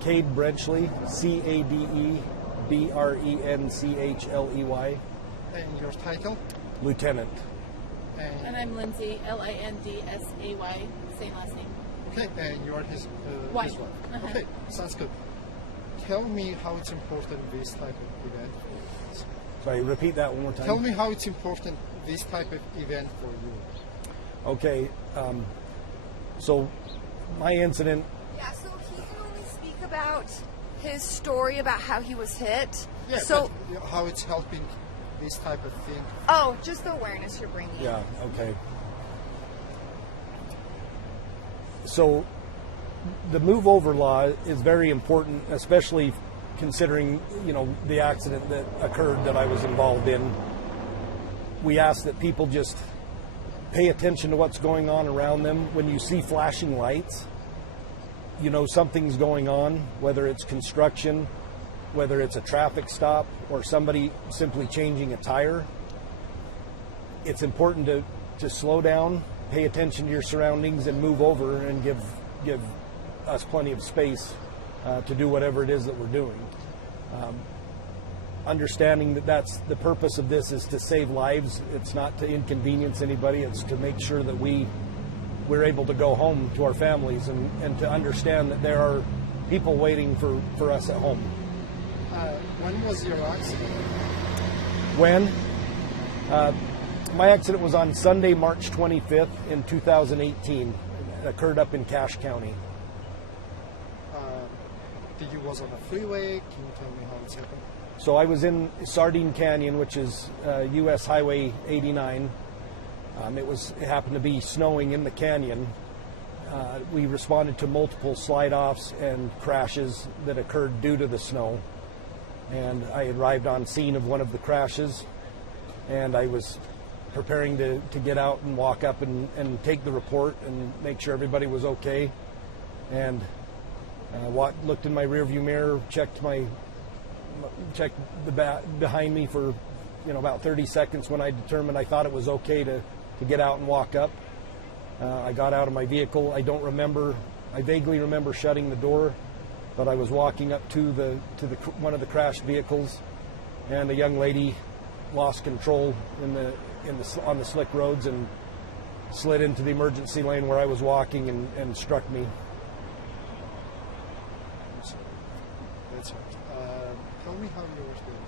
Cade Brenchley, Cadebrenchley. And your title? Lieutenant. And I'm Lindsay, Lindsay, same last name. Okay, and you are his wife. Wife. Okay, sounds good. Tell me how it's important this type of event. Sorry, repeat that one more time. Tell me how it's important this type of event for you. Okay, so my incident. Yeah, so he can only speak about his story about how he was hit. Yeah, so but how it's helping this type of thing. Oh, just the awareness you're bringing. Yeah, okay. So the move over law is very important, especially considering, the accident that occurred that I was involved in. We ask that people just pay attention to what's going on around them. When you see flashing lights, something's going on, whether it's construction, whether it's a traffic stop, or somebody simply changing a tire. It's important to slow down, pay attention to your surroundings, and move over and give us plenty of space to do whatever it is that we're doing. Understanding that that's the purpose of this is to save lives. It's not to inconvenience anybody. It's to make sure that we're able to go home to our families and to understand that there are people waiting for us at home. When was your accident? When? My accident was on Sunday, March 25th in 2018. It occurred up in Cache County. Did you was on a freeway? Can you tell me how it's happened? So I was in Sardine Canyon, which is U.S. Highway 89. It happened to be snowing in the canyon. We responded to multiple slide-offs and crashes that occurred due to the snow. And I arrived on scene of one of the crashes, and I was preparing to get out and walk up and take the report and make sure everybody was okay. And looked in my rearview mirror, checked the behind me for about 30 seconds when I determined I thought it was okay to get out and walk up. I got out of my vehicle. I vaguely remember shutting the door, but I was walking up to one of the crashed vehicles, and a young lady lost control on the slick roads and slid into the emergency lane where I was walking and struck me. That's right. Tell me how you were doing.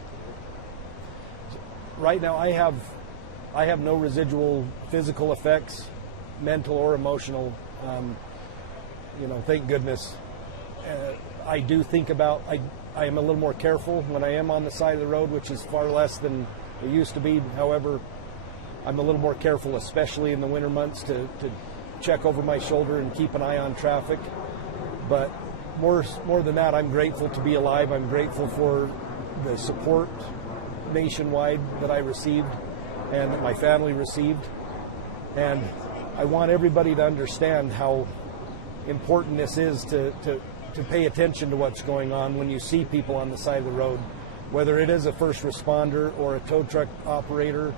Right now, I have no residual physical effects, mental or emotional. Thank goodness. I do think about. I am a little more careful when I am on the side of the road, which is far less than it used to be. However, I'm a little more careful, especially in the winter months, to check over my shoulder and keep an eye on traffic. But more than that, I'm grateful to be alive. I'm grateful for the support nationwide that I received and that my family received. And I want everybody to understand how important this is to pay attention to what's going on when you see people on the side of the road, whether it is a first responder or a tow truck operator,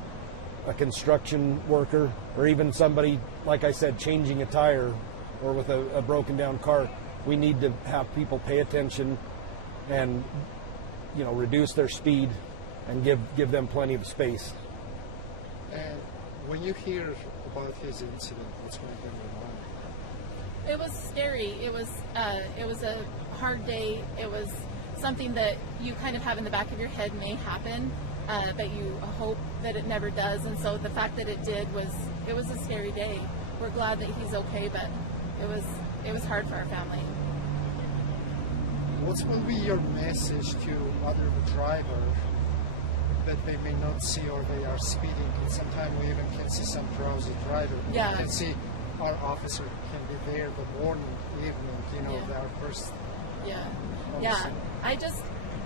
a construction worker, or even somebody, like I said, changing a tire or with a broken down car. We need to have people pay attention and, reduce their speed and give them plenty of space. And when you hear about his incident, what's going on in your mind? It was scary. It was a hard day. It was something that you kind of have in the back of your head may happen, but you hope that it never does. And so the fact that it did it was a scary day. We're glad that he's okay, but it was hard for our family. What will be your message to other drivers that they may not see or they are speeding? And sometimes we even can see some drowsy driver. Yeah. You can see our officer can be there the morning, evening, their first. Yeah. Yeah.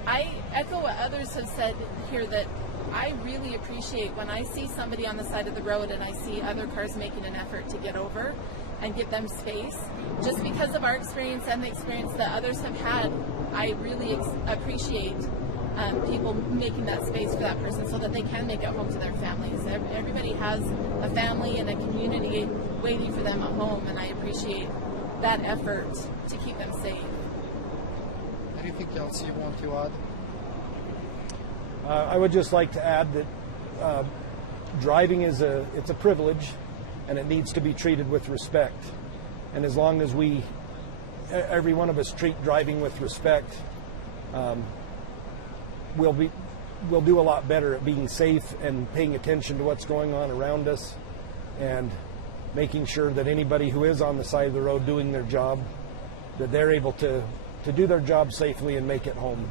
I echo what others have said here, that I really appreciate when I see somebody on the side of the road and I see other cars making an effort to get over and give them space. Just because of our experience and the experience that others have had, I really appreciate people making that space for that person so that they can make it home to their families. Everybody has a family and a community waiting for them at home, and I appreciate that effort to keep them safe. anything else you want to add? I would just like to add that driving is it's a privilege, and it needs to be treated with respect. And as long as every one of us treat driving with respect, we'll do a lot better at being safe and paying attention to what's going on around us, and making sure that anybody who is on the side of the road doing their job, that they're able to do their job safely and make it home.